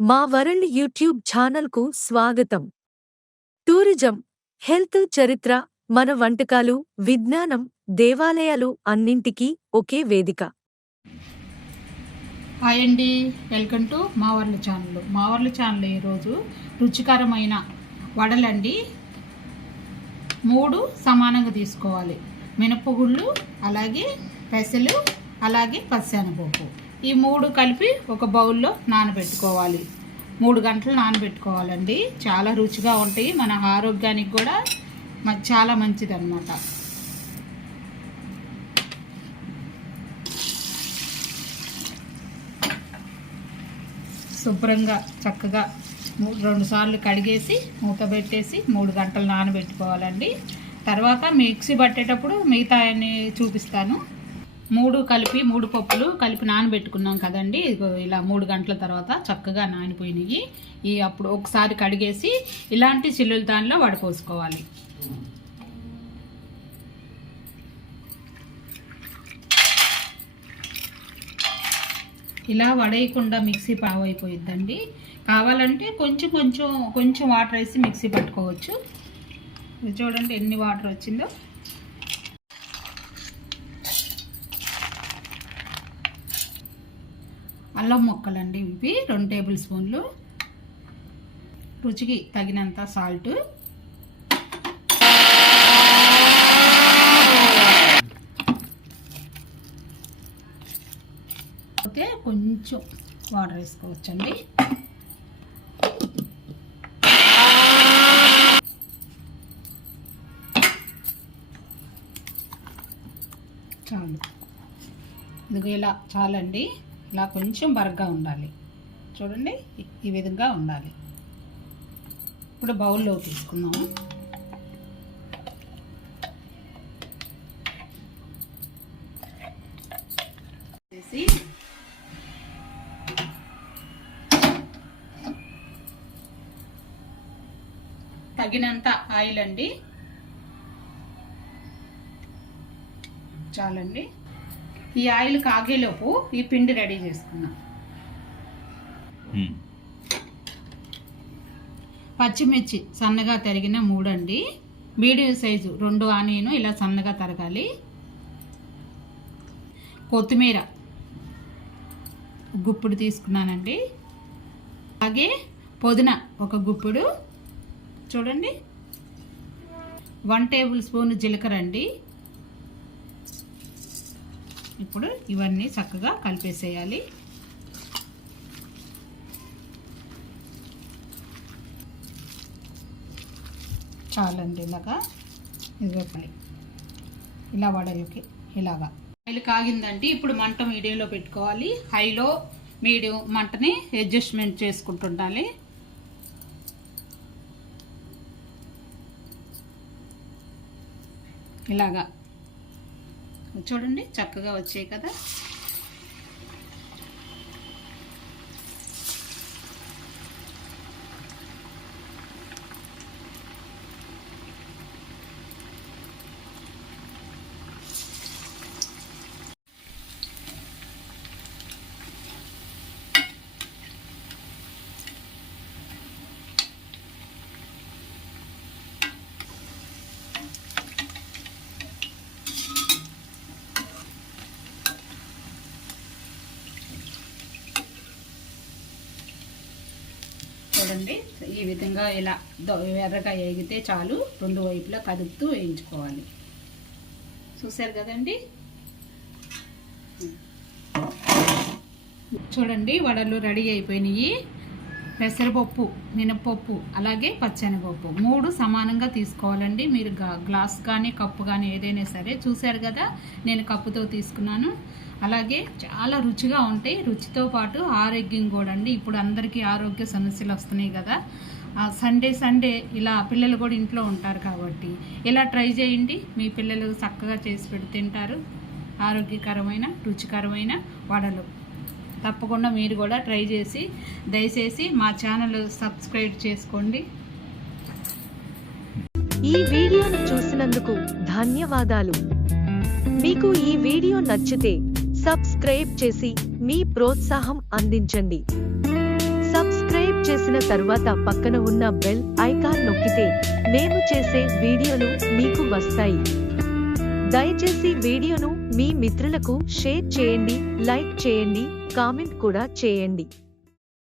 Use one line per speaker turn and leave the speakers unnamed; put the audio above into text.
మా world YouTube ఛానల్కు స్వాగతం. టూరిజం హెల్త్ చరిత్ర మన వంటకాలు విజ్ఞానం దేవాలయాలు అన్నింటికీ ఒకే వేదిక.
హాయ్ అండి వెల్కమ్ టు మావర్ల ఛానల్. మావర్ల ఛానల్ ఈరోజు రుచికరమైన వడలండి. మూడు సమానంగా తీసుకోవాలి. మినపగుళ్ళు అలాగే పెసలు అలాగే పచ్చెనపప్పు. ఈ మూడు కలిపి ఒక బౌల్లో నానబెట్టుకోవాలి. మూడు గంటలు నానబెట్టుకోవాలండి. చాలా రుచిగా ఉంటాయి. మన ఆరోగ్యానికి కూడా చాలా మంచిదన్నమాట. శుభ్రంగా చక్కగా మూ- రెండు సార్లు కడిగేసి మూత పెట్టేసి మూడు గంటలు నానబెట్టుకోవాలండి. తర్వాత మిక్సీ పట్టేటప్పుడు మిగతా అన్ని చూపిస్తాను. మూడు కలిపి మూడు పప్పులు కలిపి నానబెట్టుకున్నాం కదండి. ఇలా మూడు గంటల తర్వాత చక్కగా నానిపోయినాయి. ఈ అప్పుడు ఒకసారి కడిగేసి ఇలాంటి చిల్లుల దానిలో వడపోసుకోవాలి. ఇలా వడేయకుండా మిక్సీ పావైపోయిద్దండి. కావాలంటే కొంచెం కొంచెం కొంచెం వాటర్ వేసి మిక్సీ పట్టుకోవచ్చు. చూడండి ఎన్ని వాటర్ వచ్చిందో. అల్లం ముక్కలండి ఇవి. రెండు టేబుల్ స్పూన్లు. రుచికి తగినంత సాల్ట్. అయితే కొంచెం వాటర్ వేసుకోవచ్చండి. చాలు. ఇదిగో ఇలా చాలండి. ఇలా కొంచెం బరగ్గా ఉండాలి. చూడండి ఈ- విధంగా ఉండాలి. ఇప్పుడు బౌల్లో తీసుకుందాము. వేసి తగినంత ఆయిల్ అండి. చాలండి. ఈ ఆయిల్ కాగేలోపు ఈ పిండి రెడీ చేసుకున్నాం. పచ్చిమిర్చి సన్నగా తరిగిన మూడండి. మీడియం సైజు రెండు ఆనియన్ ఇలా సన్నగా తరగాలి. కొత్తిమీర గుప్పుడు తీసుకున్నానండి. అలాగే పుదీనా ఒక గుప్పుడు. చూడండి. వన్ టేబుల్ స్పూన్ జీలకర్ర అండి. ఇప్పుడు ఇవన్నీ చక్కగా కలిపేసేయాలి. చాలండి ఇలాగా. ఇవ్వండి ఇలా వడలకి ఇలాగా. ఆయిల్ కాగిందండి ఇప్పుడు మంట మీడియంలో పెట్టుకోవాలి. హైలో మీడియం మంటని అడ్జస్ట్మెంట్ చేసుకుంటుండాలి. ఇలాగా. చూడండి చక్కగా వచ్చాయి కదా. చూడండి ఈ విధంగా ఇలా ఎర్రగా వేగితే చాలు రెండు వైపులా కదుపుతూ వేయించుకోవాలి. చూసారు కదండి? చూడండి వడలు రెడీ అయిపోయినాయి. పెసరపప్పు మినపప్పు అలాగే పచ్చనిపప్పు మూడు సమానంగా తీసుకోవాలండి. మీరు గ్లాస్ కానీ కప్పు కానీ ఏదైనా సరే చూశారు కదా నేను కప్పుతో తీసుకున్నాను. అలాగే చాలా రుచిగా ఉంటాయి. రుచితో పాటు ఆరోగ్యం కూడా అండి. ఇప్పుడు అందరికీ ఆరోగ్య సమస్యలు వస్తున్నాయి కదా. సండే సండే ఇలా పిల్లలు కూడా ఇంట్లో ఉంటారు కాబట్టి ఇలా ట్రై చేయండి. మీ పిల్లలు చక్కగా చేసి పెడి తింటారు. ఆరోగ్యకరమైన రుచికరమైన వడలు. తప్పకుండా మీరు కూడా ట్రై చేసి దయచేసి మా ఛానల్ సబ్స్క్రైబ్ చేసుకోండి.
ఈ వీడియోను చూసినందుకు ధన్యవాదాలు. మీకు ఈ వీడియో నచ్చితే సబ్స్క్రైబ్ చేసి మీ ప్రోత్సాహం అందించండి. సబ్స్క్రైబ్ చేసిన తర్వాత పక్కన ఉన్న బెల్ ఐకాన్ నొక్కితే మేము చేసే వీడియోలు మీకు వస్తాయి. దయచేసి వీడియోను మీ మిత్రులకు షేర్ చేయండి లైక్ చేయండి కామెంట్ కూడా చేయండి.